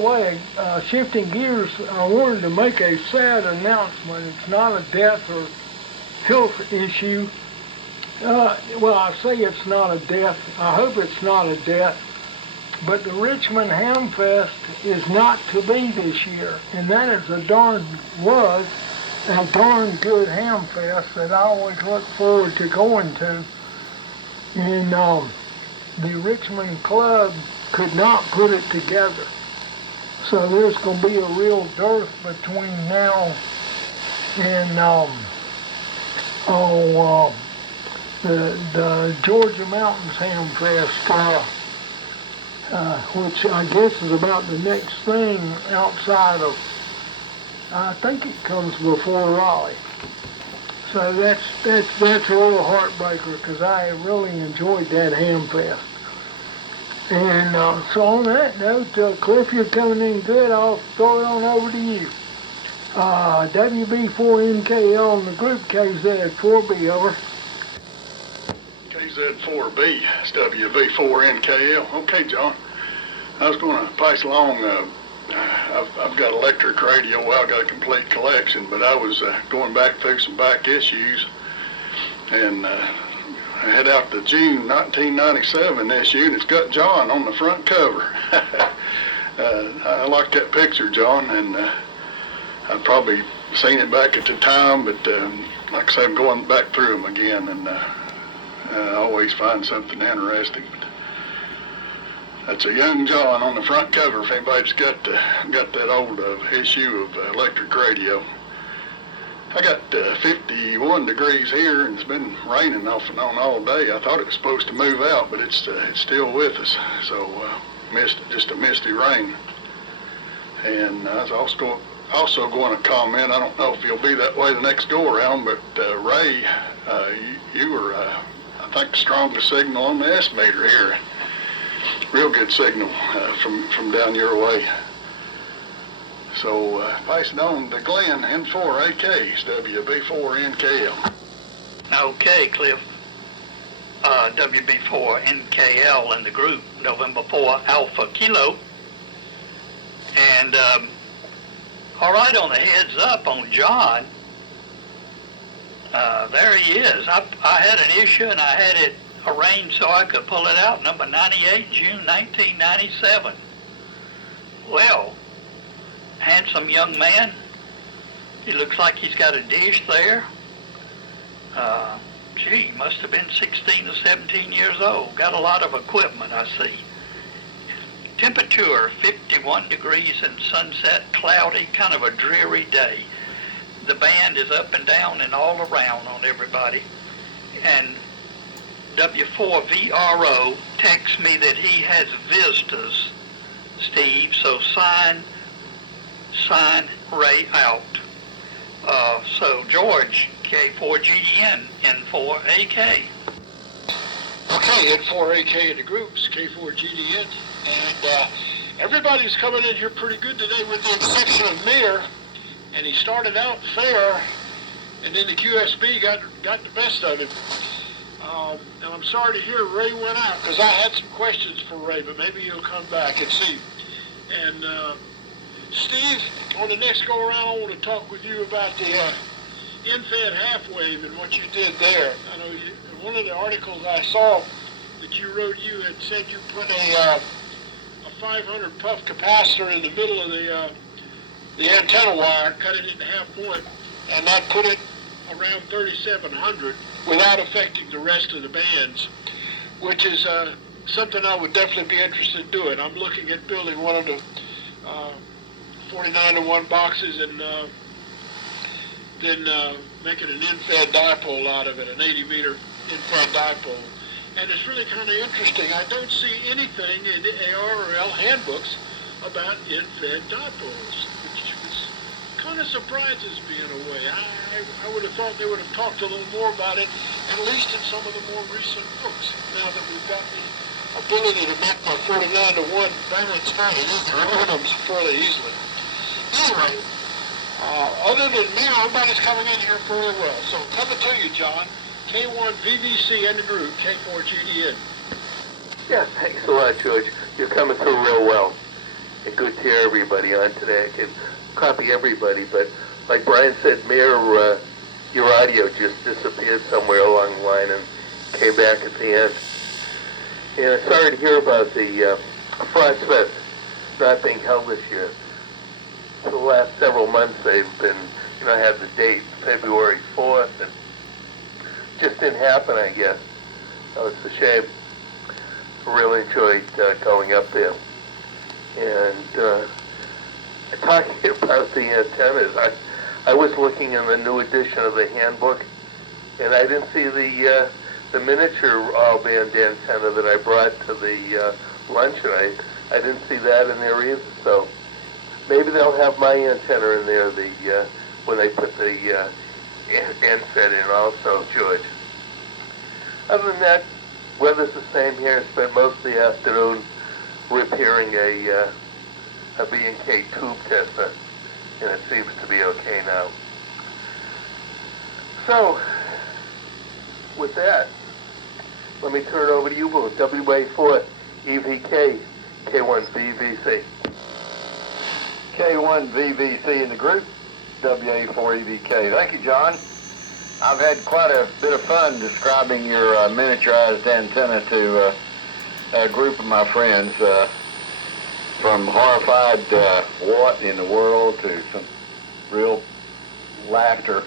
the way, shifting gears, I wanted to make a sad announcement. It's not a death or health issue. Well, I say it's not a death. I hope it's not a death. But the Richmond Ham Fest is not to be this year, and that is a darn good ham fest that I always look forward to going to. And the Richmond Club could not put it together. So there's going to be a real dearth between now and the Georgia Mountains Ham Fest, which I guess is about the next thing outside of, I think it comes before Raleigh. So that's a real heartbreaker because I really enjoyed that Ham Fest. And so on that note, Cliff, you're coming in good. I'll throw it on over to you. WB4NKL on the group, KZ4B, over. KZ4B, it's WB4NKL. Okay, John. I was going to pass along, I've got electric radio. Well, I've got a complete collection, but I was going back through some back issues, and I head out to June 1997 issue, and it's got John on the front cover. I like that picture, John, and I've probably seen it back at the time, but like I say, I'm going back through them again, and I always find something interesting. But that's a young John on the front cover if anybody's got that old issue of electric radio. I got 51 degrees here, and it's been raining off and on all day. I thought it was supposed to move out, but it's still with us. So just a misty rain. And I was also going to comment, I don't know if you'll be that way the next go around, but Ray, you were, I think, the strongest signal on the S meter here. Real good signal from down your way. So pass it on to Glenn, N4AKs, WB4NKL. Okay, Cliff. WB4NKL in the group, November 4 Alpha Kilo. And all right, on the heads up on John, there he is. I had an issue and I had it arranged so I could pull it out, number 98, June 1997. Well, handsome young man. He looks like he's got a dish there. Gee, must have been 16 or 17 years old. Got a lot of equipment, I see. Temperature 51 degrees and sunset, cloudy, kind of a dreary day. The band is up and down and all around on everybody. And W4VRO texts me that he has visitors, Steve, so sign Ray out. So George, K4GDN, N4AK. Okay, N4AK in the groups, K4GDN, and everybody's coming in here pretty good today with the exception of Mayor, and he started out fair, and then the QSB got the best of him. And I'm sorry to hear Ray went out, because I had some questions for Ray, but maybe he'll come back and see. And Steve, on the next go around, I want to talk with you about the in-fed half wave and what you did there. I know in one of the articles I saw that you wrote, you had said you put a 500 puff capacitor in the middle of the antenna wire, cut it into half point, and that put it around 3700 without affecting the rest of the bands, which is something I would definitely be interested in doing. I'm looking at building one of the 49-to-1 boxes and then making an in-fed dipole out of it, an 80-meter in-fed dipole. And it's really kind of interesting. I don't see anything in the ARRL handbooks about in-fed dipoles, which kind of surprises me in a way. I would have thought they would have talked a little more about it, at least in some of the more recent books, now that we've got the ability to make my 49-to-1 balance fairly easy, run them fairly easily. Anyway, other than me, everybody's coming in here fairly well. So coming to you, John, K1 VVC in the group, K4 GDN. Yeah, thanks a lot, George. You're coming through real well. good to hear everybody on today. I can copy everybody, but like Brian said, Mayor, your audio just disappeared somewhere along the line and came back at the end. And sorry to hear about the Frost Fest not being held this year. For the last several months, they've been, had the date February 4th, and just didn't happen, I guess. So it's a shame. I really enjoyed going up there. And talking about the antennas, I was looking in the new edition of the handbook, and I didn't see the miniature all-band antenna that I brought to the luncheon. I didn't see that in there either. So maybe they'll have my antenna in there when they put the NFET in also, George. Other than that, weather's the same here. Spent most of the afternoon repairing a B&K tube tester, and it seems to be okay now. So, with that, let me turn it over to you, Boone. WA4 EVK K1 VVC. K1 VVC in the group, WA4 EVK. Thank you, John. I've had quite a bit of fun describing your miniaturized antenna to a group of my friends, from horrified what in the world to some real laughter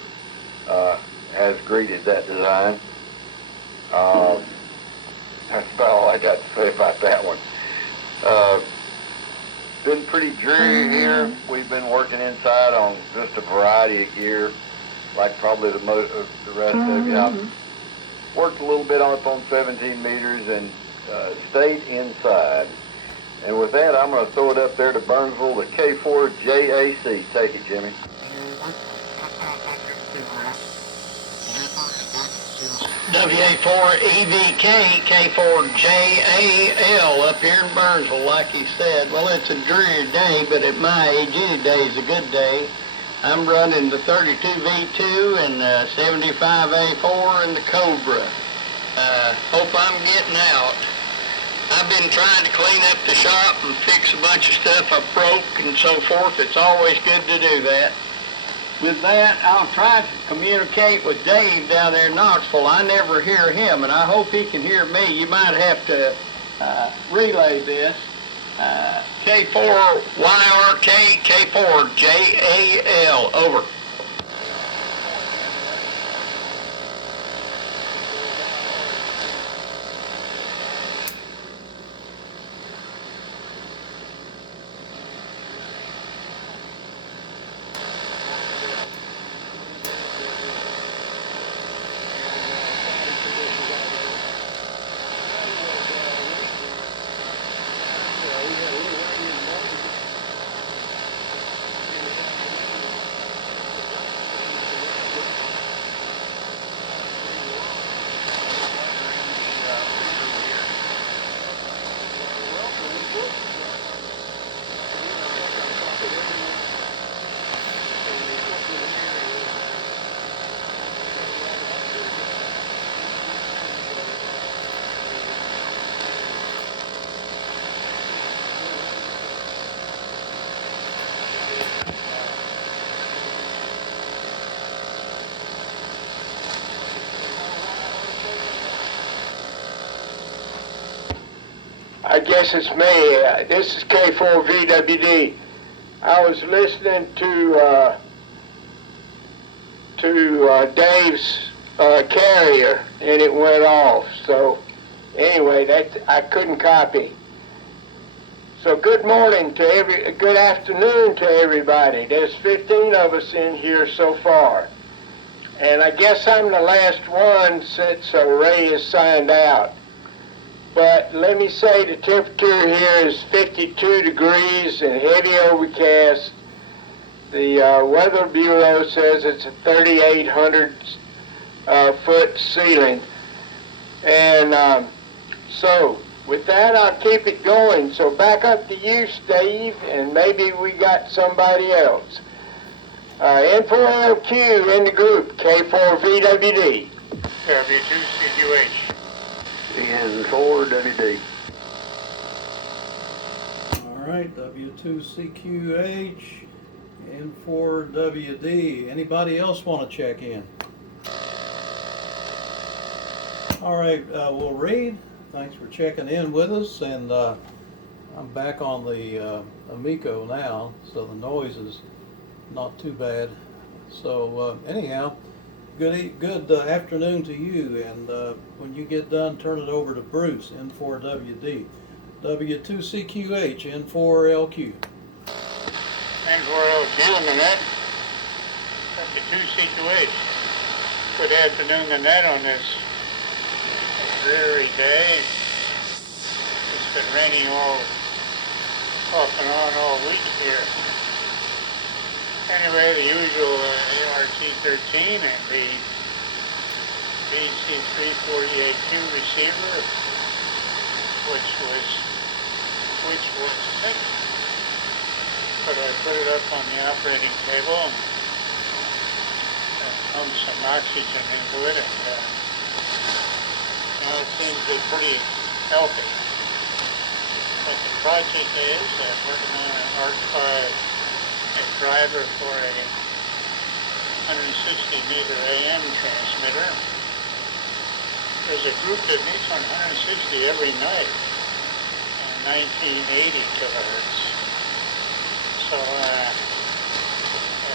has greeted that design. That's about all I got to say about that one. Been pretty dreary here. We've been working inside on just a variety of gear, like probably the rest of you. I've worked a little bit up on 17 meters and stayed inside. And with that, I'm going to throw it up there to Burnsville, the K4 JAC. Take it, Jimmy. WA4 EVK, K4 JAL up here in Burnsville, like he said. Well, it's a dreary day, but at my age, any day is a good day. I'm running the 32V2 and 75A4 and the Cobra. Hope I'm getting out. I've been trying to clean up the shop and fix a bunch of stuff I broke and so forth. It's always good to do that. With that, I'll try to communicate with Dave down there in Knoxville. I never hear him, and I hope he can hear me. You might have to relay this. K4YRK, K4 JAL, over. I guess it's me. This is K4VWD. I was listening to Dave's carrier, and it went off. So anyway, that I couldn't copy. So good morning to good afternoon to everybody. There's 15 of us in here so far, and I guess I'm the last one since Ray is signed out. But let me say the temperature here is 52 degrees and heavy overcast. The Weather Bureau says it's a 3,800 foot ceiling. And so with that, I'll keep it going. So back up to you, Steve, and maybe we got somebody else. N4LQ in the group, K4VWD. And 4WD. All right, W2CQH, N4WD. Anybody else want to check in? All right, we'll read. Thanks for checking in with us, and I'm back on the Ameco now, so the noise is not too bad. So anyhow, good afternoon to you, and when you get done, turn it over to Bruce, N4WD. W2CQH, N4LQ. N4LQ on the net. W2CQH. Good afternoon, the net on this dreary day. It's been raining off and on all week here. Anyway, the usual ART13 and the BC348Q receiver, which was sick, but I put it up on the operating table and pumped some oxygen into it, and now it seems to be pretty healthy. What the project is, working on an R5 driver for a 160 meter AM transmitter. There's a group that meets on 160 every night, 1980 kilohertz. So I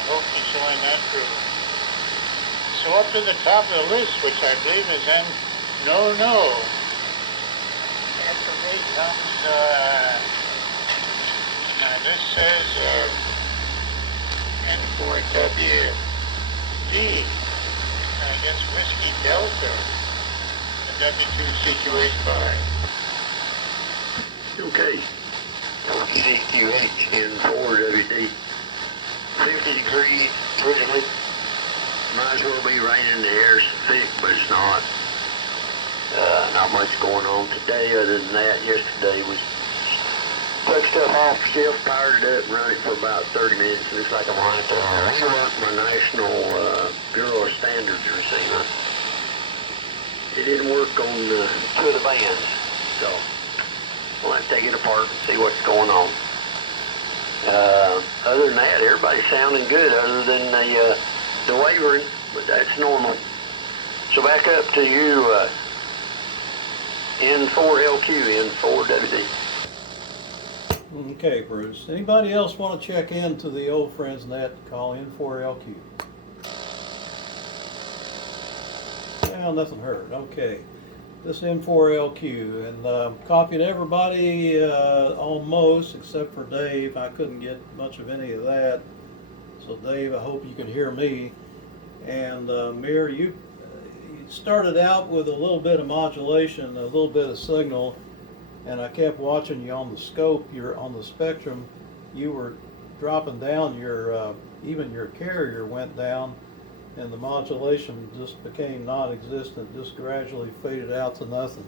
hope you join that group. So up to the top of the list, which I believe is No. After me comes, now this says N4WD. I guess Whiskey Delta, the W2CQH5. Okay. CQH N4WD. 50 degrees originally. Might as well be raining. The air's thick, but it's not. Not much going on today other than that. Yesterday was took stuff off shift, powered it up, and run it for about 30 minutes. Looks like I'm right there. I reworked my National Bureau of Standards receiver. It didn't work on two of the bands, so we'll have to take it apart and see what's going on. Other than that, everybody's sounding good other than the wavering, but that's normal. So back up to you, N4LQ, N4WD. Okay, Bruce. Anybody else want to check in to the old friends net? Call N4LQ. Well, nothing heard. Okay. This N4LQ, and copying everybody almost except for Dave. I couldn't get much of any of that. So Dave, I hope you can hear me. And Mir, you started out with a little bit of modulation, a little bit of signal, and I kept watching you on the scope. You're on the spectrum. You were dropping down your, even your carrier went down, and the modulation just became non-existent, just gradually faded out to nothing.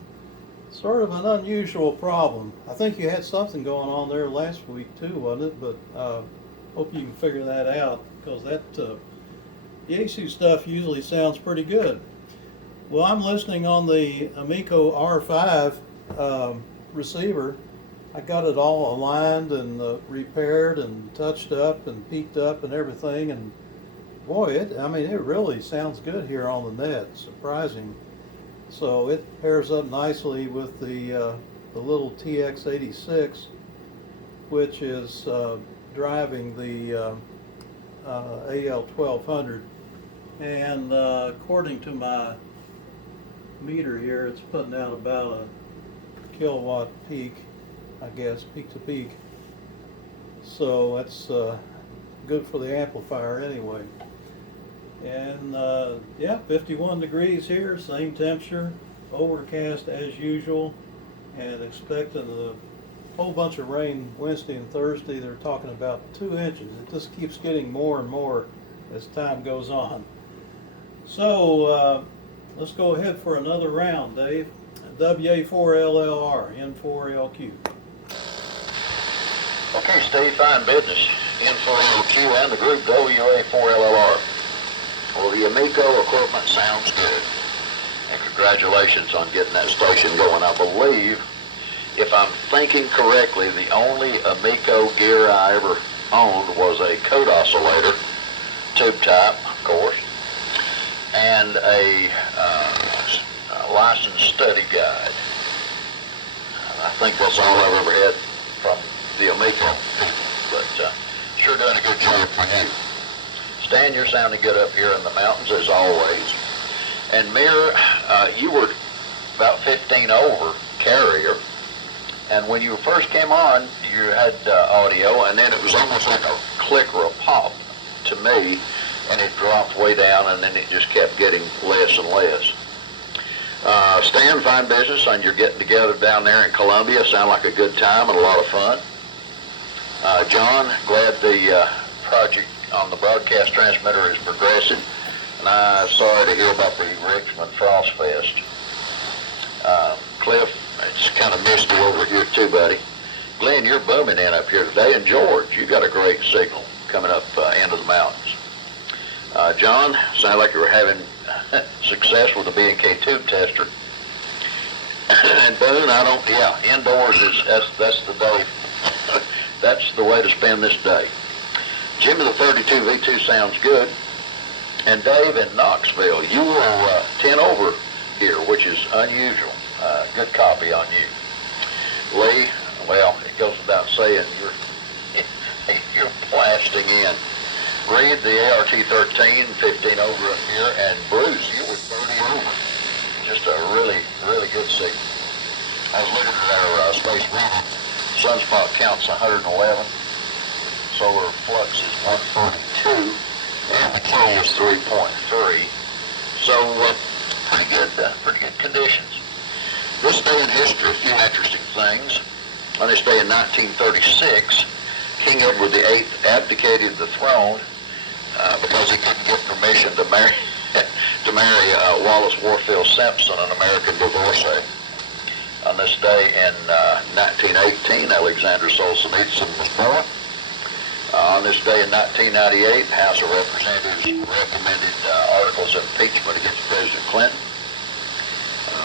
Sort of an unusual problem. I think you had something going on there last week too, wasn't it? But hope you can figure that out, because that Yaesu stuff usually sounds pretty good. Well, I'm listening on the Ameco R5 receiver. I got it all aligned and repaired and touched up and peaked up and everything, and boy, it really sounds good here on the net. Surprising. So it pairs up nicely with the little TX-86, which is driving the AL1200, and according to my meter here, it's putting out about a kilowatt peak, I guess, peak to peak. So that's good for the amplifier anyway. And yeah, 51 degrees here, same temperature, overcast as usual, and expecting a whole bunch of rain Wednesday and Thursday. They're talking about 2 inches. It just keeps getting more and more as time goes on. So let's go ahead for another round, Dave. WA4LLR, N4LQ. Okay, Steve, fine business. N4LQ and the group WA4LLR. Well, the Ameco equipment sounds good. And congratulations on getting that station going. I believe if I'm thinking correctly, the only Ameco gear I ever owned was a code oscillator, tube type, of course, and a license study guide. I think that's all I've ever had from the Ameco people, but sure doing a good job for you. Stan, you're sounding good up here in the mountains as always. And Mir, you were about 15 over carrier, and when you first came on, you had audio, and then it was almost like a click or a pop to me, and it dropped way down, and then it just kept getting less and less. Stan, fine business on your getting together down there in Columbia. Sound like a good time and a lot of fun. John, glad the project on the broadcast transmitter is progressing, and I'm sorry to hear about the Richmond Frost Fest. Cliff, it's kind of misty over here too, buddy. Glenn, you're booming in up here today, and George, you got a great signal coming up into the mountains. John, sound like you were having success with the B&K tube tester. And Boone, indoors that's the day. That's the way to spend this day. Jimmy, the 32 V2 sounds good. And Dave in Knoxville, you were 10 over here, which is unusual. Good copy on you. Lee, well, it goes without saying you're blasting in. Reed, the ART-13, 15 over up here, and Bruce, you were 30 over. Just a really, really good signal. I was looking at our space weather. Sunspot count's 111. Solar flux is 142. And the K is 3.3. So, pretty good conditions. This day in history, a few interesting things. On this day in 1936, King Edward VIII abdicated the throne because he couldn't get permission to marry Wallace Warfield Simpson, an American divorcee. On this day in 1918, Alexander Solzhenitsyn was born. On this day in 1998, House of Representatives recommended articles of impeachment against President Clinton.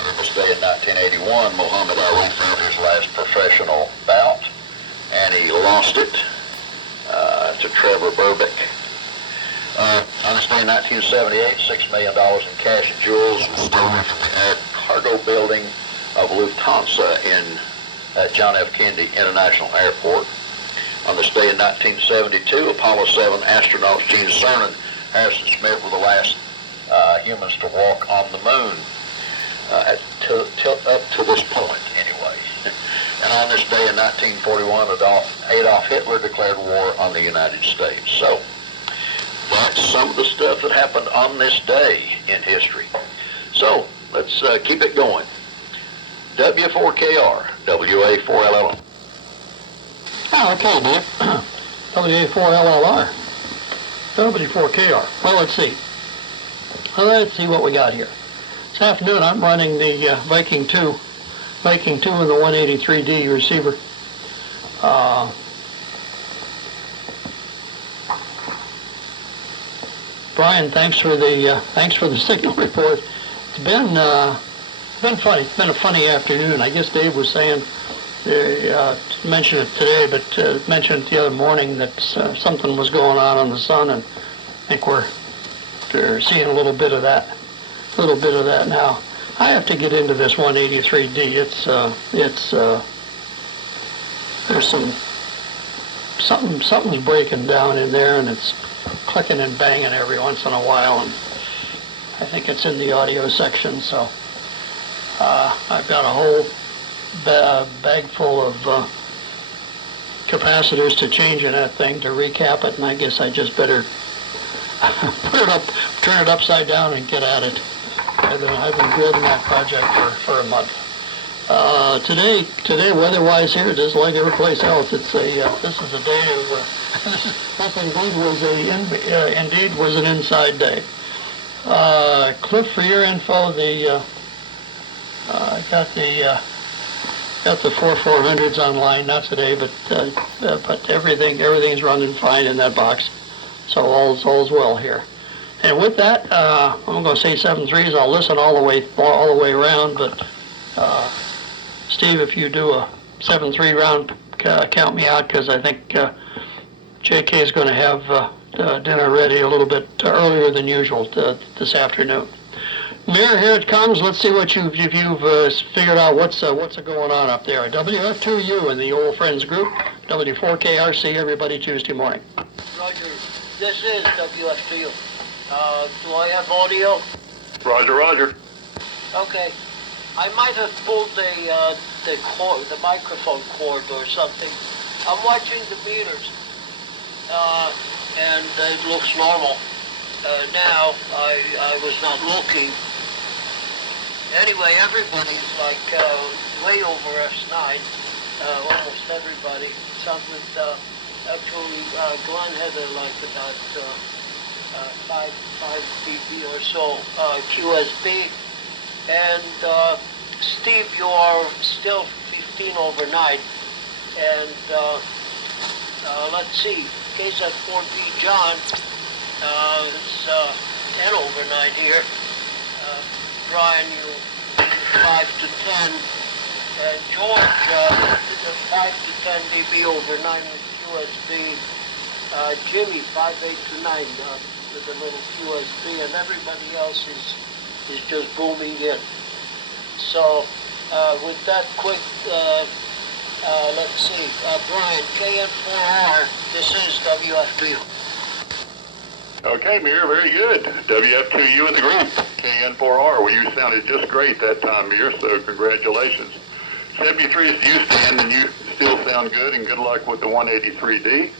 On this day in 1981, Muhammad Ali fought his last professional bout, and he lost it to Trevor Burbick. On this day in 1978, $6 million in cash and jewels was stolen from the air cargo building of Lufthansa at John F. Kennedy International Airport. On this day in 1972, Apollo 7 astronauts Gene Cernan and Harrison Smith were the last humans to walk on the moon, up to this point, anyway. And on this day in 1941, Adolf Hitler declared war on the United States. So, that's some of the stuff that happened on this day in history. So, let's keep it going. W4KR, WA4LL. Oh, okay, Dave. WA4LLR. W4KR. Well, let's see. Let's see what we got here. This afternoon, I'm running the Viking 2 in the 183D receiver. Brian, thanks for the signal report. It's been funny. It's been a funny afternoon. I guess Dave was saying, mentioned it today, but mentioned it the other morning that something was going on the sun, and I think we're seeing a little bit of that now. I have to get into this 183D. There's something's breaking down in there, and it's clicking and banging every once in a while, and I think it's in the audio section. So I've got a whole bag full of capacitors to change in that thing to recap it, and I guess I just better put it up, turn it upside down, and get at it. I've been building that project for a month. Today, weather-wise here, just like every place else, this is a day of indeed was an inside day. Cliff, for your info, I got the 4400s online, not today, but everything's running fine in that box, so all's well here. And with that, I'm going to say 7.3s. I'll listen all the way around, but Steve, if you do 7-3 round, count me out, because I think JK is going to have dinner ready a little bit earlier than usual this afternoon. Mayor, here it comes. Let's see what you've figured out. What's going on up there? WF2U in the Old Friends group. W4KRC, everybody Tuesday morning. Roger, this is WF2U. Do I have audio? Roger, roger. Okay. I might have pulled the microphone cord or something. I'm watching the meters, and it looks normal. Now, I was not looking. Anyway, everybody's like way over S9, almost everybody. Something, actually, Glenn had like about 5 dB or so QSB. And Steve, you are still 15 over 9. And let's see, KZ4B John, it's 10 over 9 here. Brian, you 5 to 10. And George, 5 to 10 dB over 9 with QSB. Jimmy, 5.8 to 9 with a little QSB. And everybody else is just booming in. So with that quick, let's see, Brian, KN4R, this is WF2U. Okay, Mir, very good. WF2U in the group. KN4R. Well, you sounded just great that time, Mir, so congratulations. 73 is Houston, and you still sound good, and good luck with the 183D.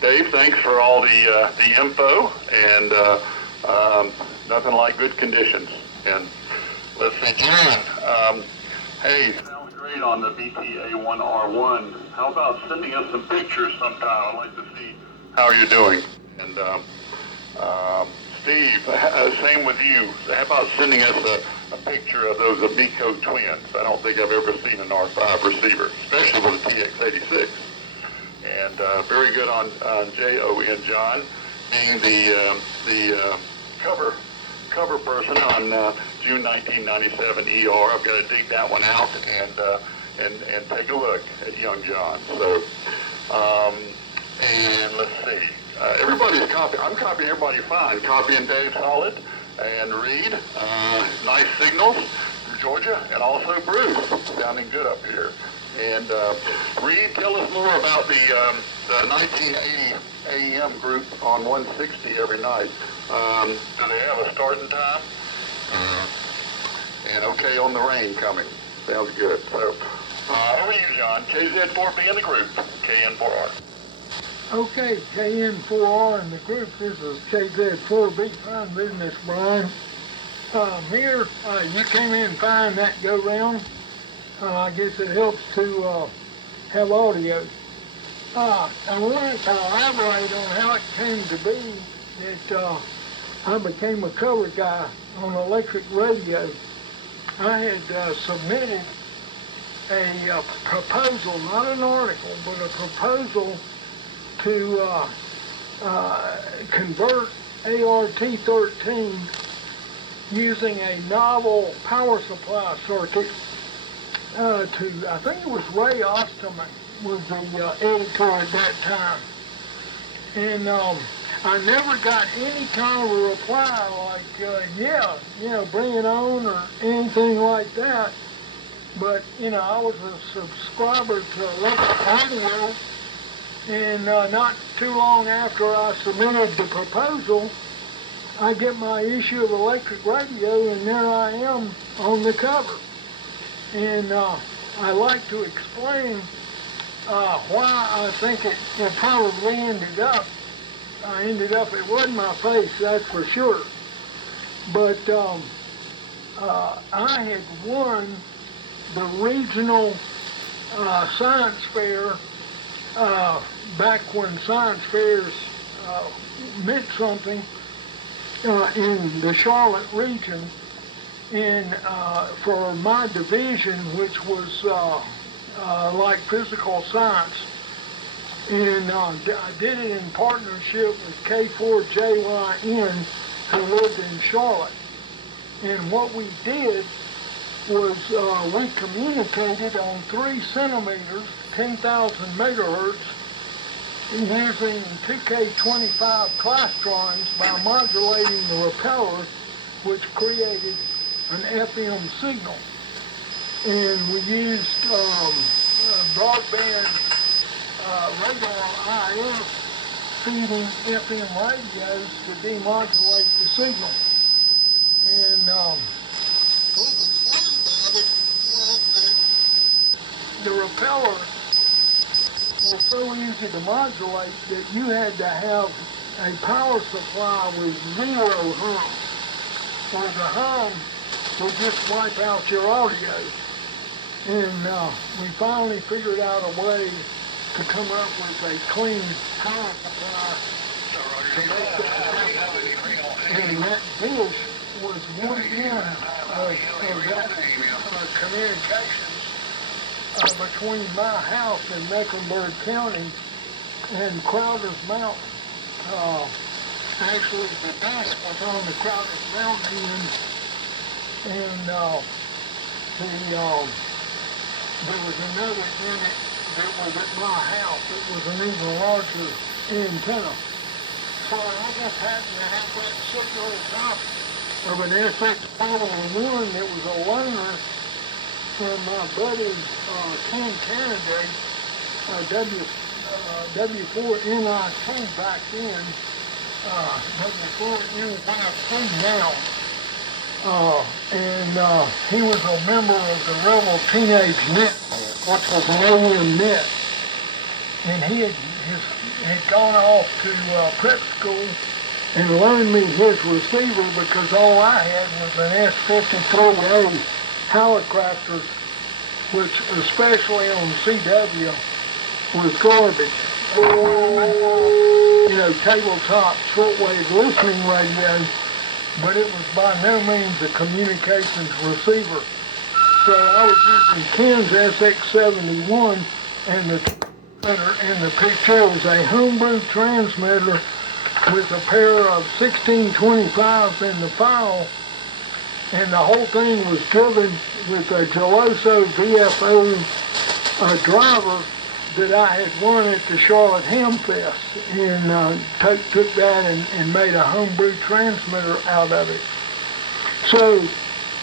Dave, thanks for all the info, and nothing like good conditions. And let's see, John, hey, sounds great on the BTA1R1. How about sending us some pictures sometime? I'd like to see how you're doing. And Steve, same with you. How about sending us a picture of those Ameco twins? I don't think I've ever seen an R5 receiver, especially with a TX-86. And very good on JON, John, being the cover person on June 1997 ER. I've got to dig that one out and take a look at young John. So, and let's see. Everybody's copying. I'm copying everybody fine. Copying Dave Solid and Reed. Nice signals from Georgia, and also Bruce, sounding good up here. And Reed, tell us more about the 1980 AM group on 160 every night. Do they have a starting time? And okay on the rain coming. Sounds good. So, over to you, John. KZ4B in the group. KN4R. Okay, KN4R in the group. This is KZ4B. Fine business, Brian. Here, you came in fine that go round. I guess it helps to have audio. I wanted to elaborate on how it came to be that I became a cover guy on electric radio. I had submitted a proposal, not an article, but a proposal to convert ART13 using a novel power supply circuit to, I think it was Ray Osterman was the editor at that time. And I never got any kind of a reply like, bring it on or anything like that. But, I was a subscriber to Electric Radio, and not too long after I submitted the proposal, I get my issue of Electric Radio, and there I am on the cover. And I like to explain why I think it probably ended up, it wasn't my face, that's for sure. But I had won the regional science fair back when science fairs meant something in the Charlotte region, and for my division, which was like physical science. And I did it in partnership with K4JYN, who lived in Charlotte. And what we did was we communicated on 3 centimeters, 10,000 megahertz, using 2K25 clastrons by modulating the repeller, which created an FM signal. And we used broadband radar IF feeding FM radios to demodulate the signal. And the repeller was so easy to modulate that you had to have a power supply with 0 hum. Or the hum would just wipe out your audio. And we finally figured out a way to come up with a clean power supply. And that dish was one end of that communications between my house in Mecklenburg County and Crowder's Mountain. Actually, the desk was on the Crowder's Mountain end, and there was another unit that was at my house. It was an even larger antenna. So I just happened to have that signal on top of an SX-401 that was a loaner from my buddy Ken Kennedy, W4NIT back then, W4NIT now. And he was a member of the Rebel Teenage Network, which was an AM net. And he had gone off to prep school and loaned me his receiver because all I had was an S53A Helicopter, which especially on CW was garbage. You know, tabletop shortwave listening radio, but it was by no means a communications receiver. So I was using Ken's SX71, and the picture was a homebrew transmitter with a pair of 1625s in the file, and the whole thing was driven with a Geloso VFO driver that I had won at the Charlotte Ham Fest, and took that and made a homebrew transmitter out of it. So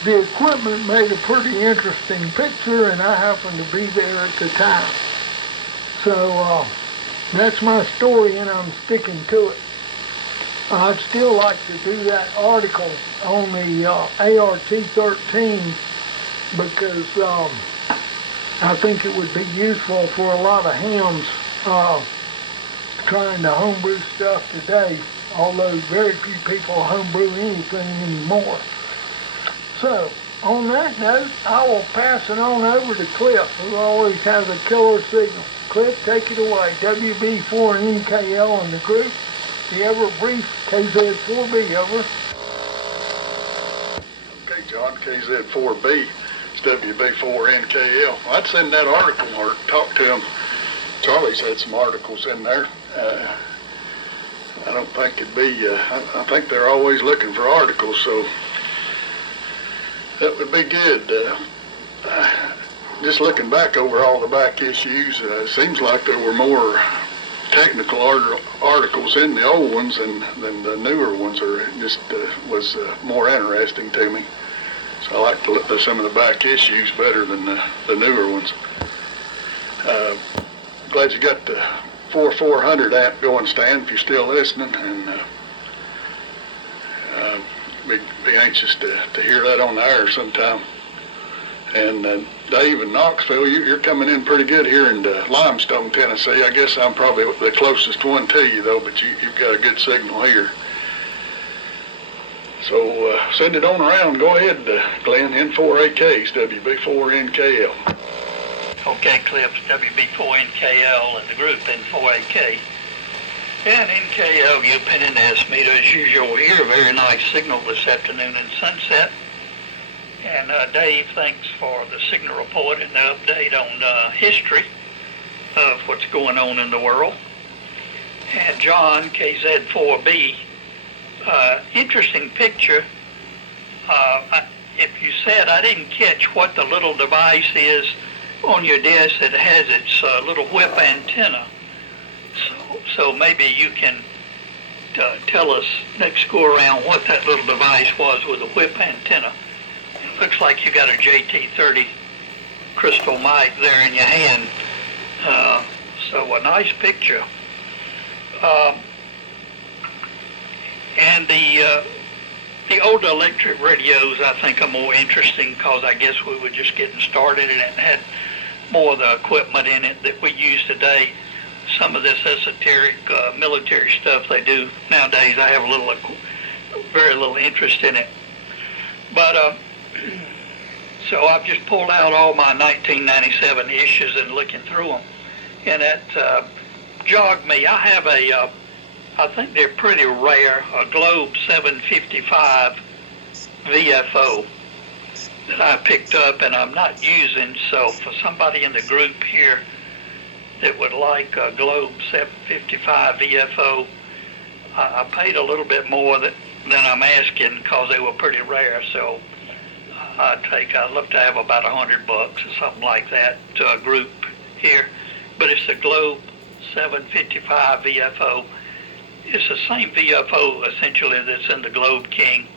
the equipment made a pretty interesting picture, and I happened to be there at the time. So that's my story, and I'm sticking to it. I'd still like to do that article on the ART-13 because I think it would be useful for a lot of hams trying to homebrew stuff today, although very few people homebrew anything anymore. So, on that note, I will pass it on over to Cliff, who always has a killer signal. Cliff, take it away. WB4NKL in the group. The ever brief KZ4B, over. Okay, John, KZ4B. It's WB4NKL. I'd send that article or talk to him. Charlie's had some articles in there. I don't think it'd be, I think they're always looking for articles, so that would be good. Just looking back over all the back issues, seems like there were more technical articles in the old ones than the newer ones are. Just was more interesting to me. So I like to look at some of the back issues better than the newer ones. Glad you got the 4400 amp going, Stan, if you're still listening, and be anxious to hear that on the air sometime. And Dave in Knoxville, you're coming in pretty good here in Limestone, Tennessee. I guess I'm probably the closest one to you, though, but you've got a good signal here. So send it on around. Go ahead, Glenn. N4AKs, WB4NKL. Okay, Clips, WB4NKL and the group N4AK. And NKL, you pin in the S-meter as usual here. A very nice signal this afternoon in Sunset. And Dave, thanks for the signal report and the update on history of what's going on in the world. And John, KZ4B, interesting picture. if you said, I didn't catch what the little device is on your desk that has its little whip antenna. So maybe you can tell us next go around what that little device was with a whip antenna. It looks like you got a JT30 crystal mic there in your hand. So a nice picture. And the older electric radios, I think, are more interesting because I guess we were just getting started and it had more of the equipment in it that we use today. Some of this esoteric military stuff they do nowadays, I have very little interest in it. But so I've just pulled out all my 1997 issues and looking through them, and that jogged me. I have I think they're pretty rare, a Globe 755 VFO that I picked up and I'm not using. So for somebody in the group here that would like a Globe 755 VFO, I paid a little bit more than I'm asking because they were pretty rare. So I'd love to have about $100 or something like that to a group here. But it's the Globe 755 VFO. It's the same VFO essentially that's in the Globe King,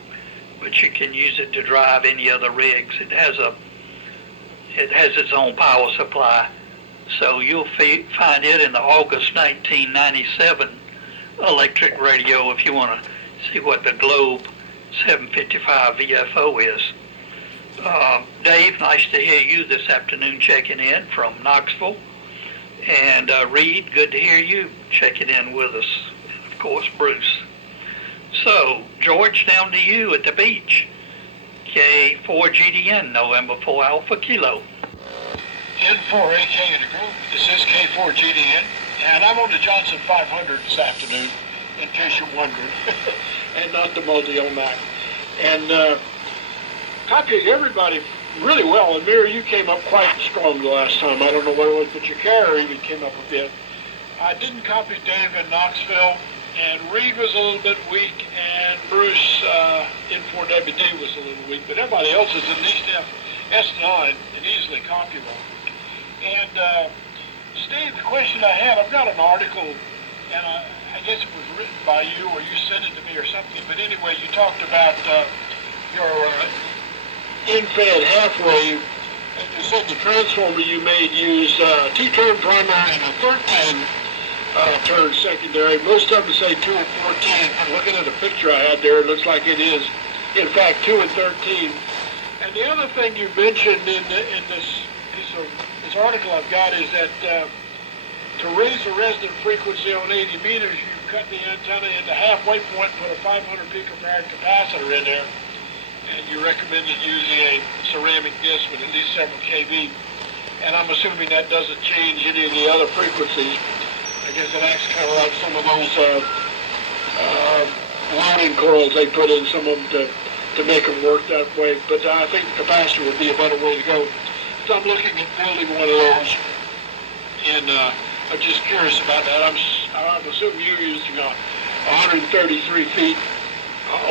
but you can use it to drive any other rigs. It has its own power supply. So you'll find it in the August 1997 electric radio if you want to see what the Globe 755 VFO is. Dave, nice to hear you this afternoon checking in from Knoxville. And Reed, good to hear you checking in with us. And of course, Bruce. So, George, down to you at the beach. K4GDN, November 4 Alpha Kilo. N4AK in the group. This is K4GDN, and I'm on the Johnson 500 this afternoon, in case you're wondering, and not the multi-omac. And copied everybody really well, and Mary, you came up quite strong the last time. I don't know what it was, but your carrier even came up a bit. I didn't copy Dave in Knoxville, and Reed was a little bit weak, and Bruce N4WD was a little weak, but everybody else is at least S9 and easily copyable. And Steve, the question I had, I've got an article, and I guess it was written by you or you sent it to me or something, but anyway, you talked about your in-fed half-wave, and you said the transformer you made used T-turn primary and a 13-turn secondary. Most of them say 2 and 14. I'm looking at a picture I had there. It looks like it is, in fact, 2 and 13. And the other thing you mentioned in this article I've got is that to raise the resonant frequency on 80 meters, you cut the antenna into halfway point, put a 500 picofarad capacitor in there, and you recommended using a ceramic disc with at least several kV. And I'm assuming that doesn't change any of the other frequencies. I guess it acts kind of like some of those loading coils they put in some of them to make them work that way. But I think the capacitor would be a better way to go. So I'm looking at building one of those, and I'm just curious about that. I'm assuming you're using 133 feet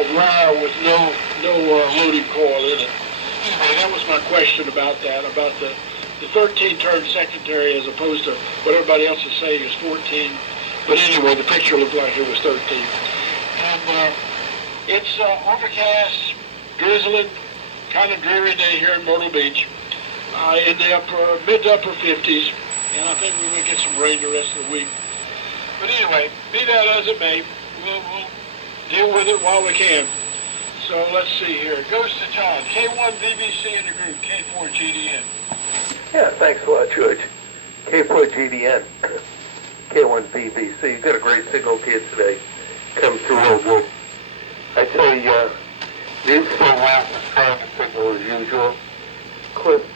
of wire with no loading coil in it. Anyway, that was my question about that, about the 13-turn secondary as opposed to what everybody else is saying is 14. But anyway, the picture looked like it was 13. And it's overcast, drizzling, kind of dreary day here in Myrtle Beach, in the mid to upper 50s, and I think we're going to get some rain the rest of the week. But anyway, be that as it may, we'll deal with it while we can. So let's see here. It goes to John. K1VBC in the group, K4GDN. Yeah, thanks a lot, George. K4GDN, K1VBC. You've got a great signal kid today. Come through real good. I'd say beautiful well strong signal as usual. Cliff,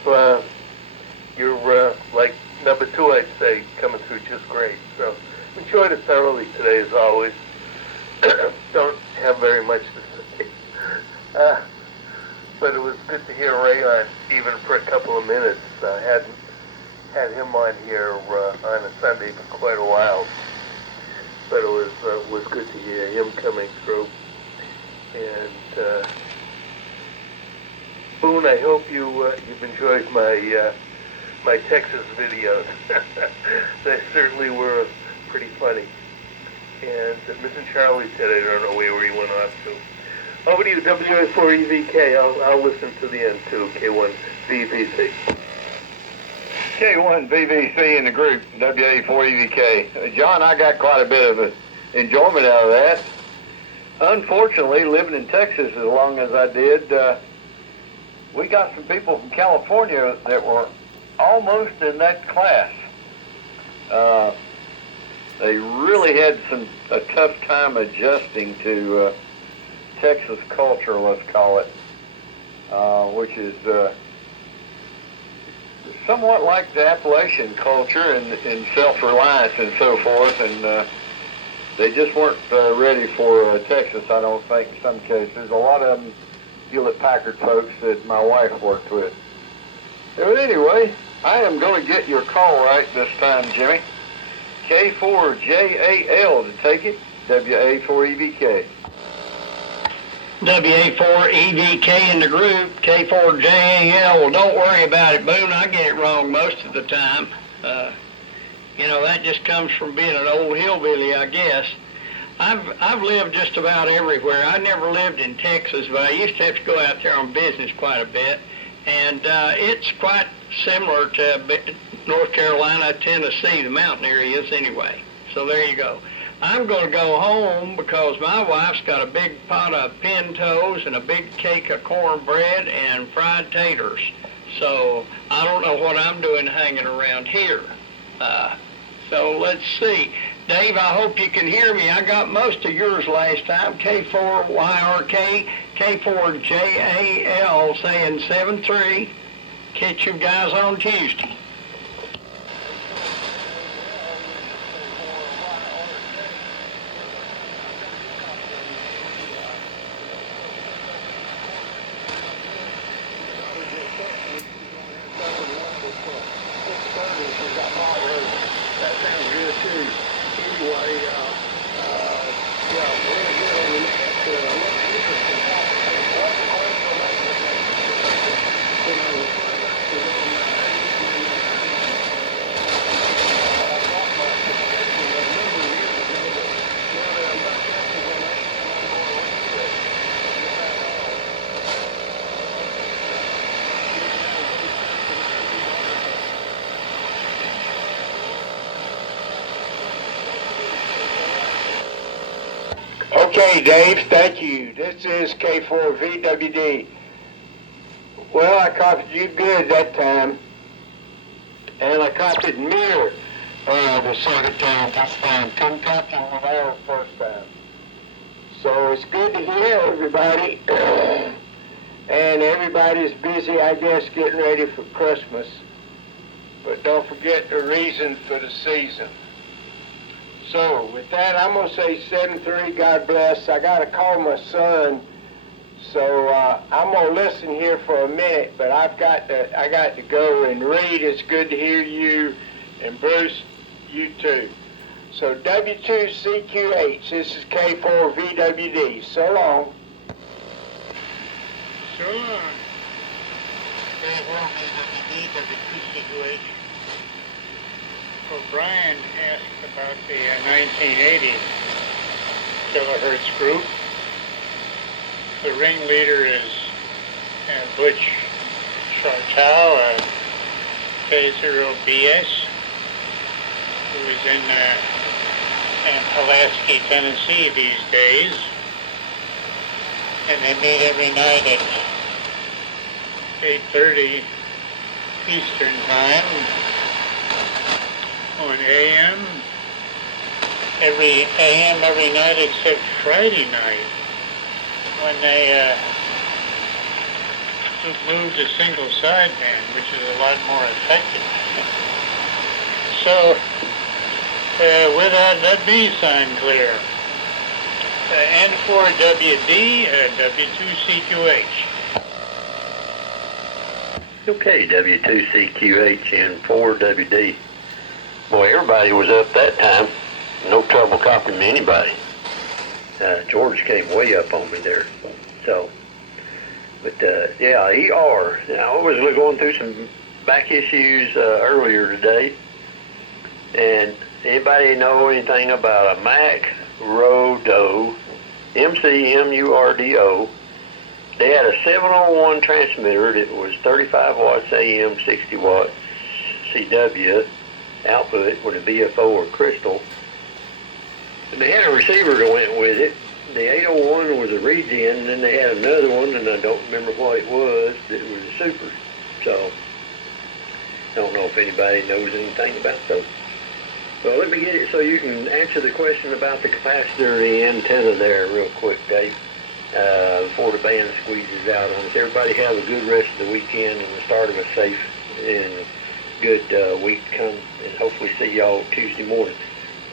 you're like number 2, I'd say, coming through just great. So enjoyed it thoroughly today, as always. Don't have very much to say. But it was good to hear Ray on, even for a couple of minutes. I hadn't had him on here on a Sunday for quite a while. But it was good to hear him coming through. And Boone, I hope you've enjoyed my my Texas videos. They certainly were pretty funny. And Missing Charlie said I don't know where he went off to. Over to you, WA4EVK. I'll listen to the end too, K1VVC. K1VVC in the group, WA4EVK. John, I got quite a bit of enjoyment out of that. Unfortunately, living in Texas as long as I did, we got some people from California that were almost in that class. They really had a tough time adjusting to Texas culture, let's call it, which is somewhat like the Appalachian culture and self-reliance and so forth, and they just weren't ready for Texas, I don't think, in some cases. A lot of them, Hewlett-Packard folks that my wife worked with. But anyway, I am going to get your call right this time, Jimmy. K4JAL to take it, WA4EVK. WA4EVK in the group, K4JAL. Well, don't worry about it, Boone. I get it wrong most of the time. You know, that just comes from being an old hillbilly, I guess. I've lived just about everywhere. I never lived in Texas, but I used to have to go out there on business quite a bit. And it's quite similar to North Carolina, Tennessee, the mountain areas anyway. So there you go. I'm going to go home because my wife's got a big pot of pintos and a big cake of cornbread and fried taters. So I don't know what I'm doing hanging around here. So let's see. Dave, I hope you can hear me. I got most of yours last time. K4YRK, K4JAL saying 7-3. Catch you guys on Tuesday. Okay, Dave, thank you. This is K4VWD. Well, I copied you good that time. And I copied Mir the second time this time. Couldn't copy him the first time. So it's good to hear everybody. And everybody's busy, I guess, getting ready for Christmas. But don't forget the reason for the season. So with that, I'm going to say 7-3, God bless. I got to call my son, so I'm going to listen here for a minute, but I got to go. And Reed, it's good to hear you, and Bruce, you too. So W2CQH, this is K4VWD. So long. So long. K4VWD, W2CQH. Well, Brian asked about the 1980 kilohertz group. The ringleader is Butch Chartow, K0BS, who is in Pulaski, Tennessee these days. And they meet every night at 8:30 Eastern Time. On AM every night except Friday night, when they moved to single sideband, which is a lot more effective. So with that, let me sign clear. N4WD, W2CQH. Okay, W2CQH and 4WD. Boy, everybody was up that time. No trouble copying anybody. George came way up on me there. So, But yeah, ER. Now, I was going through some back issues earlier today, and anybody know anything about a Mac Rodo, MCMURDO? They had a 701 transmitter that was 35 watts AM, 60 watts CW output with a BFO or crystal. And they had a receiver that went with it. The 801 was a regen, and then they had another one, and I don't remember what it was, that was a super. So, I don't know if anybody knows anything about those. Well, let me get it so you can answer the question about the capacitor and the antenna there real quick, Dave, before the band squeezes out on us. Everybody have a good rest of the weekend and the start of a safe and good week to come, and hopefully see y'all Tuesday morning.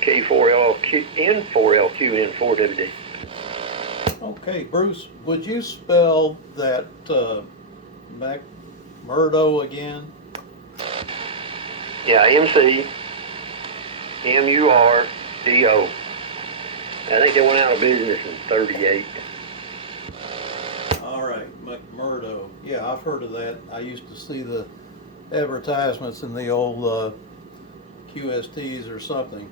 K4LQ, N4LQ, N4WD. Okay, Bruce, would you spell that Murdo again? Yeah, MCMURDO. I think they went out of business in 38. All right, McMurdo. Yeah, I've heard of that. I used to see the advertisements in the old QSTs or something.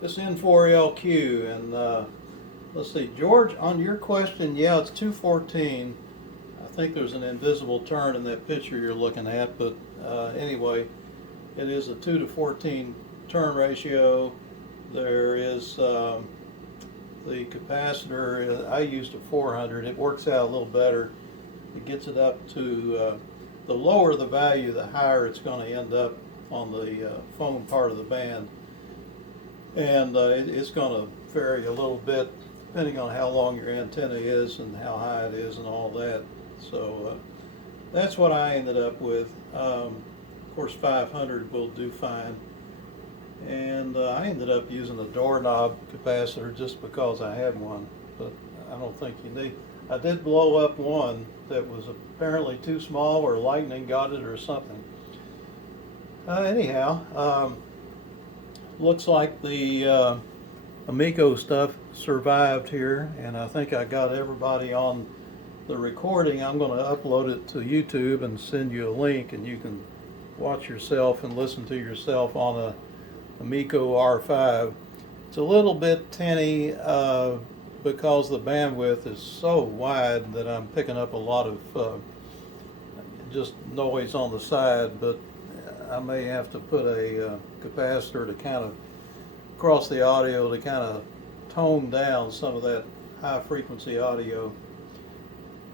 This N4LQ, and let's see, George, on your question, yeah, it's 214. I think there's an invisible turn in that picture you're looking at, but anyway, it is a 2 to 14 turn ratio. There is the capacitor. I used a 400. It works out a little better. It gets it up to the lower the value, the higher it's going to end up on the phone part of the band, and it's going to vary a little bit depending on how long your antenna is and how high it is and all that. So that's what I ended up with. Of course, 500 will do fine. And I ended up using a doorknob capacitor just because I had one, but I don't think you need. I did blow up one that was apparently too small, or lightning got it or something. Anyhow, looks like the Ameco stuff survived here, and I think I got everybody on the recording. I'm going to upload it to YouTube and send you a link, and you can watch yourself and listen to yourself on a Ameco R5. It's a little bit tinny because the bandwidth is so wide that I'm picking up a lot of just noise on the side, but I may have to put a capacitor to kind of across the audio to kind of tone down some of that high frequency audio.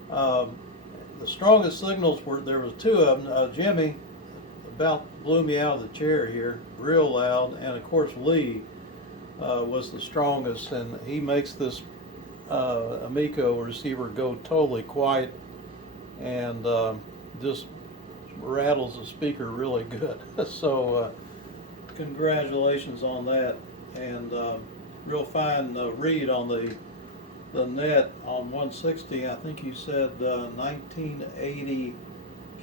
The strongest signals were, there was two of them. Jimmy about blew me out of the chair here, real loud, and of course Lee was the strongest, and he makes this Ameco receiver go totally quiet and just rattles the speaker really good. So congratulations on that, and real fine read on the net on 160. I think you said 1980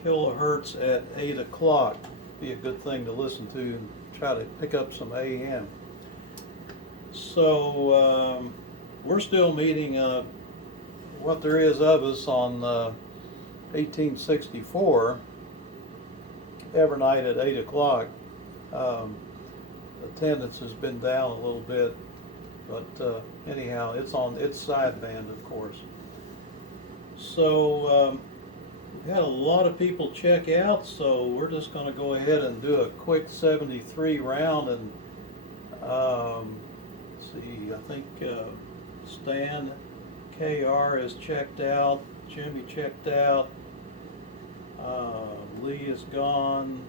kilohertz at 8 o'clock. Be a good thing to listen to and try to pick up some AM. So we're still meeting what there is of us on 1864 every night at 8 o'clock. Attendance has been down a little bit, but anyhow, it's on its sideband, of course. So we had a lot of people check out, so we're just going to go ahead and do a quick 73 round, and let's see, I think Stan KR is checked out, Jimmy checked out, Lee is gone,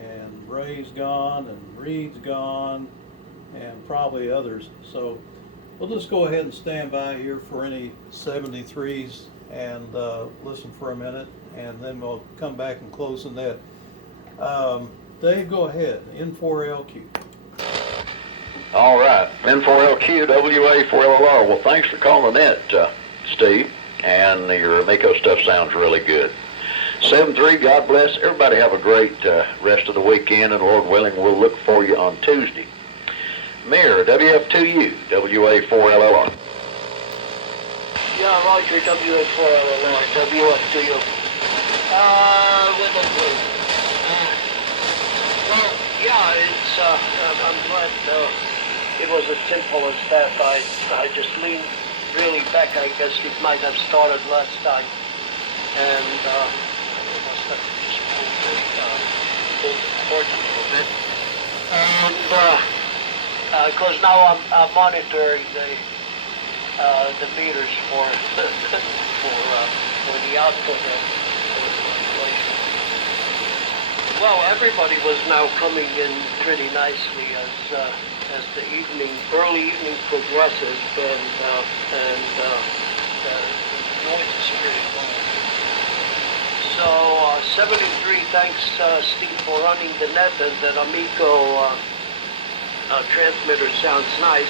and Ray's gone, and Reed's gone, and probably others. So we'll just go ahead and stand by here for any 73s and listen for a minute, and then we'll come back and close the net. Dave, go ahead. N4LQ. All right, N4LQ, WA4LR. Well, thanks for calling in, Steve, and your Ameco stuff sounds really good. 7-3, God bless. Everybody have a great rest of the weekend, and Lord willing, we'll look for you on Tuesday. Mirror, WF2U, WA4LR. Yeah, Roger, WA4LLR, WF2U. With a group. Well, yeah, it's, I'm glad it was as simple as that. I just leaned really back. I guess it might have started last time. And I must have just pulled the cord a little bit. And because now I'm monitoring the meters for for the output of inflation. Well, everybody was now coming in pretty nicely as the early evening progresses, and the noise is pretty low. So 73, thanks Steve for running the net, and that Ameco transmitter sounds nice.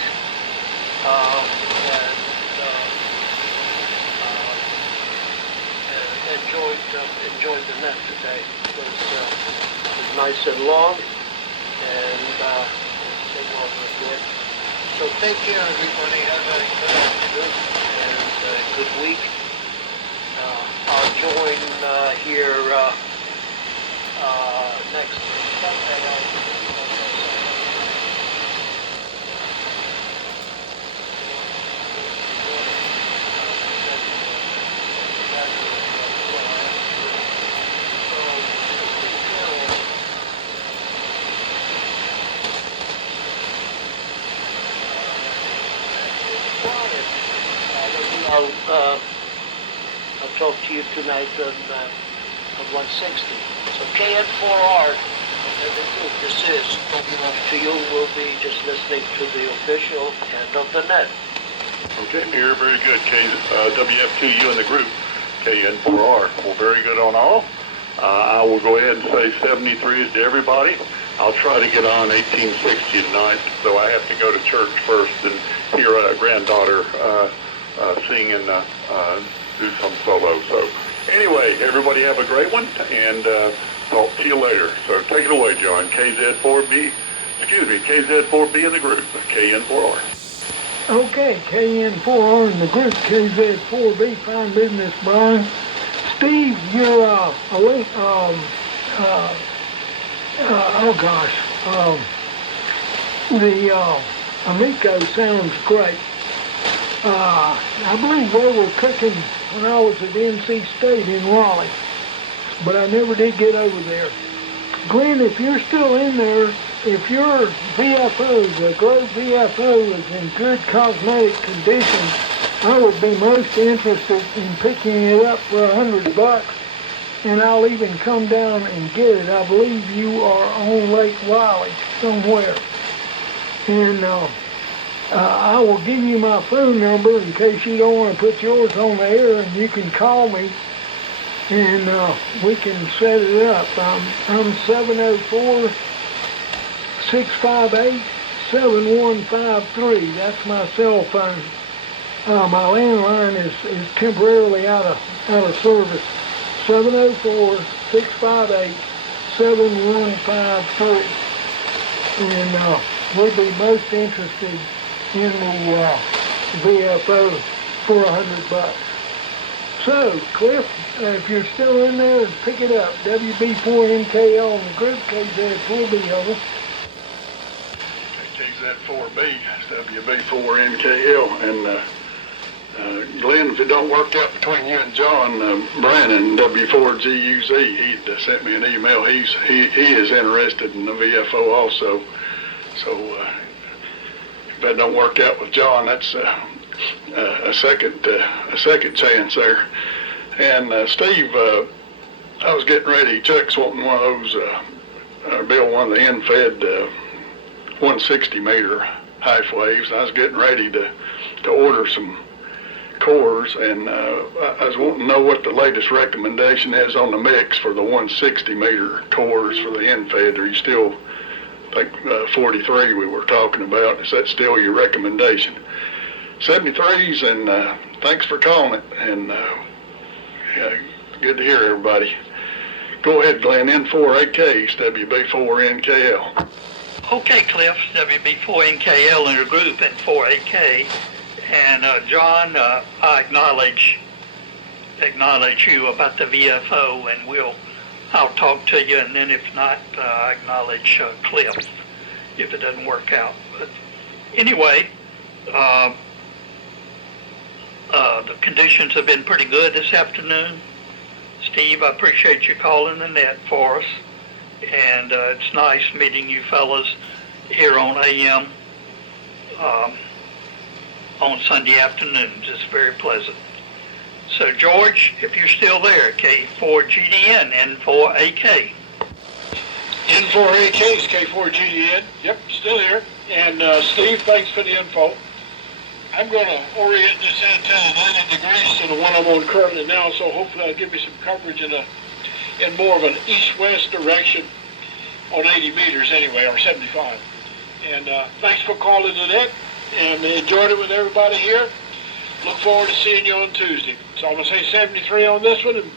Enjoyed the net today. It was nice and long, and signals were good. So take care, everybody. Have a good afternoon and a good week. I'll join here next Sunday. I'll talk to you tonight on 160. So KN4R, this is WF2U. We'll be just listening to the official end of the net. Okay, here, very good. WF2U in the group, KN4R. Well, very good on all. I will go ahead and say 73s to everybody. I'll try to get on 1860 tonight, though I have to go to church first and hear a granddaughter sing and do some solo. So anyway, everybody have a great one, and talk to you later. So take it away, John. KZ4B in the group, KN4R. Okay, KN4R in the group, KZ4B, fine business, Brian. Steve, you're the Ameco sounds great. I believe they were cooking when I was at NC State in Raleigh, but I never did get over there. Glenn, if you're still in there, if your VFO, the Grove VFO, is in good cosmetic condition, I would be most interested in picking it up for $100, and I'll even come down and get it. I believe you are on Lake Riley somewhere. And I will give you my phone number in case you don't want to put yours on the air, and you can call me, and we can set it up. I'm 704-658-7153. That's my cell phone. My landline is temporarily out of service. 704-658-7153. And we'd be most interested in the VFO for $100. So, Cliff, if you're still in there, pick it up. WB4MKL on the group, KZ4B over. KZ4B, WB4MKL, and Glenn, if it don't work out between you and John, Brannon, W4GUZ, he sent me an email. He is interested in the VFO also. So if that don't work out with John, that's a second chance there. And Steve, I was getting ready. Chuck's wanting one of those, build one of the end-fed 160 meter half waves. I was getting ready to order some cores, and I was wanting to know what the latest recommendation is on the mix for the 160 meter cores for the end fed. Are you still, I think 43 we were talking about, is that still your recommendation? 73s, and thanks for calling it, and yeah, good to hear everybody. Go ahead, Glenn. N4AKs, WB4NKL. Okay, Cliff, WB4NKL in the group at 4AK. And John, I acknowledge you about the VFO, and I'll talk to you, and then if not, I acknowledge Cliff if it doesn't work out. But anyway, the conditions have been pretty good this afternoon. Steve, I appreciate you calling the net for us, and it's nice meeting you fellas here on AM on Sunday afternoons. It's very pleasant. So George, if you're still there, K4GDN, N4AK. N4AK is K4GDN. Yep, still here. And Steve, thanks for the info. I'm going to orient this antenna 90 degrees to the one I'm on currently now, so hopefully that'll give me some coverage in more of an east-west direction on 80 meters anyway, or 75. And thanks for calling the net, and enjoyed it with everybody here. Look forward to seeing you on Tuesday. So I'm going to say 73 on this one, and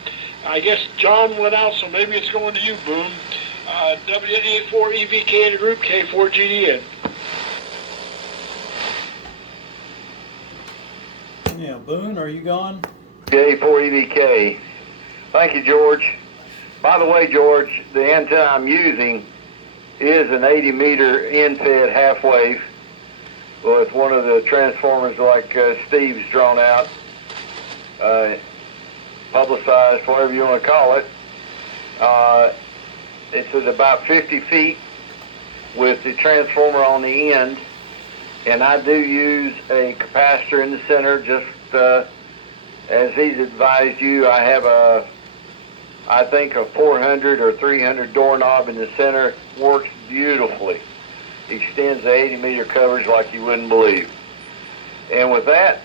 I guess John went out, so maybe it's going to you, Boom. WA4EVK in the group, K4GDN. Yeah, Boone, are you gone? WA4EVK. Thank you, George. By the way, George, the antenna I'm using is an 80-meter in-fed half-wave. Well, it's one of the transformers like Steve's drawn out, publicized, whatever you want to call it. It's at about 50 feet with the transformer on the end, and I do use a capacitor in the center, just as he's advised you. I have I think a 400 or 300 doorknob in the center. Works beautifully. Extends the 80-meter coverage like you wouldn't believe. And with that,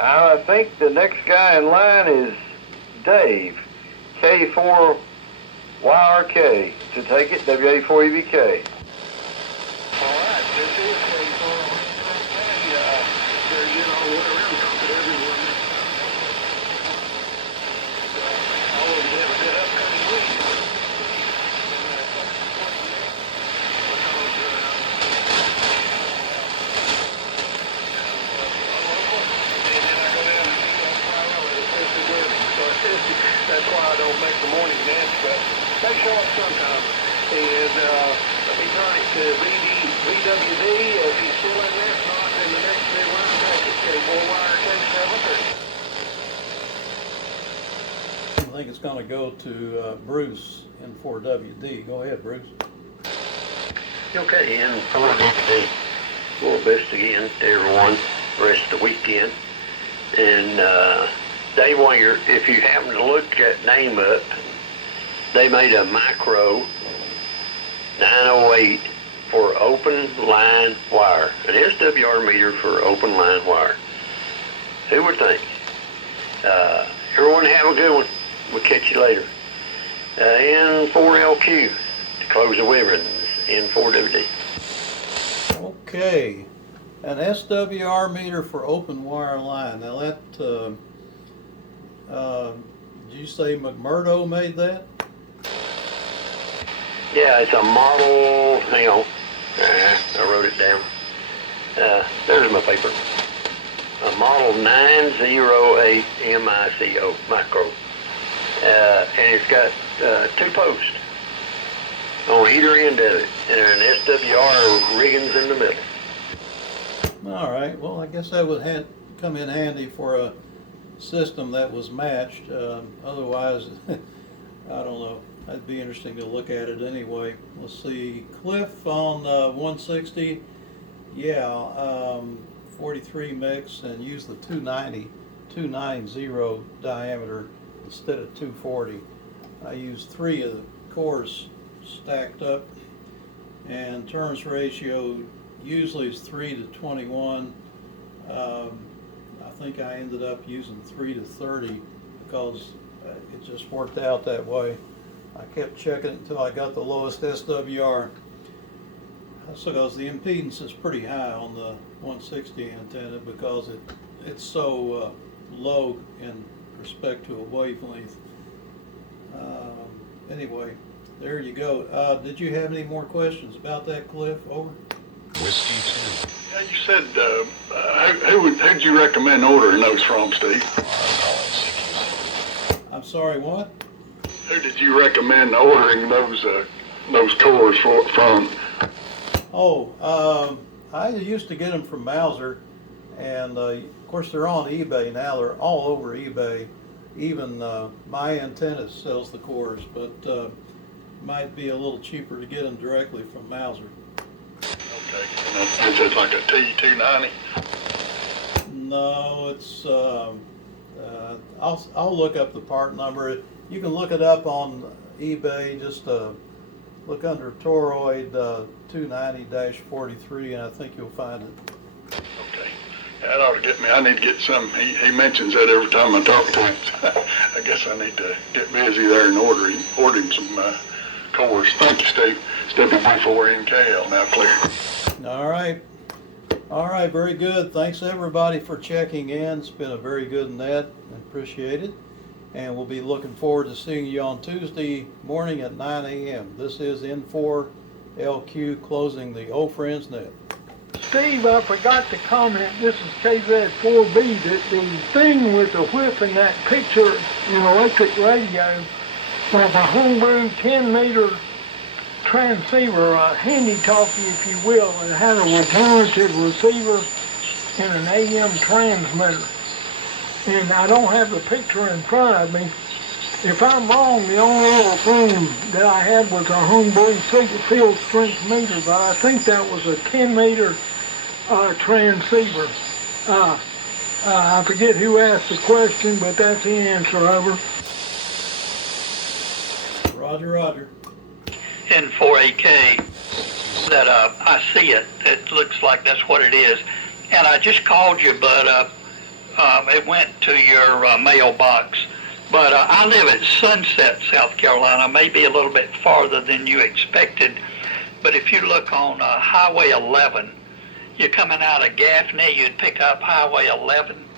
I think the next guy in line is Dave, K4YRK, to take it, WA4EVK. All right, this is they're getting all the way around, talking to everyone. I always have a good upcoming week. That's why I don't make the morning nets, but they show up sometime. And let me turn it to VWD. If he's still in there, if not, then the next big line package, K4-wire K730. I think it's going to go to Bruce in 4WD. Go ahead, Bruce. Okay, and I want to say well, best again to everyone the rest of the weekend. And Dave, while if you happen to look that name up, they made a micro 908 for open line wire, an SWR meter for open line wire. Who would think? Everyone have a good one. We'll catch you later. N4LQ to close the Wyverns, N4WD. Okay, an SWR meter for open wire line. Now that, did you say McMurdo made that? Yeah, it's a model, hang on, I wrote it down. There's my paper. A model 908 MICO, micro. And it's got 2 posts on either end of it, and an SWR riggings in the middle. All right, well, I guess that would come in handy for a system that was matched. Otherwise, I don't know. That'd be interesting to look at it anyway. Let's see, Cliff on 160, yeah, 43 mix, and use the 290 diameter instead of 240. I used 3 of the cores stacked up, and turns ratio usually is 3 to 21. I think I ended up using 3 to 30 because it just worked out that way. I kept checking it until I got the lowest SWR. That's because the impedance is pretty high on the 160 antenna because it's so low in respect to a wavelength. Anyway, there you go. Did you have any more questions about that, Cliff? Over. Whiskey 2. You said, who'd you recommend ordering those from, Steve? I'm sorry, what? Who did you recommend ordering those cores from? I used to get them from Mauser, and of course they're on eBay now. They're all over eBay. Even My Antennas sells the cores, but might be a little cheaper to get them directly from Mauser. Okay, and is it like a T290? No, it's. I'll look up the part number. You can look it up on eBay. Just look under Toroid 290-43, and I think you'll find it. Okay, that ought to get me. I need to get some. He mentions that every time I talk to him. I guess I need to get busy there and order him some cores. Thank you, Steve. It's W4NKL now clear. All right, very good. Thanks everybody for checking in. It's been a very good net. Appreciate it. And we'll be looking forward to seeing you on Tuesday morning at 9 a.m. This is N4LQ closing the Old Friends Net. Steve, I forgot to comment, this is KZ4B, that the thing with the whip in that picture in electric radio was a homebrew 10-meter transceiver, a handy-talkie if you will, and it had a regenerative receiver and an AM transmitter. And I don't have the picture in front of me. If I'm wrong, the only other thing that I had was a homebrew field strength meter, but I think that was a 10-meter transceiver. I forget who asked the question, but that's the answer. Over. Roger. N4AK, that I see it. It looks like that's what it is. And I just called you, but it went to your mailbox. But I live at Sunset, South Carolina, maybe a little bit farther than you expected. But if you look on Highway 11, you're coming out of Gaffney, you'd pick up Highway 11,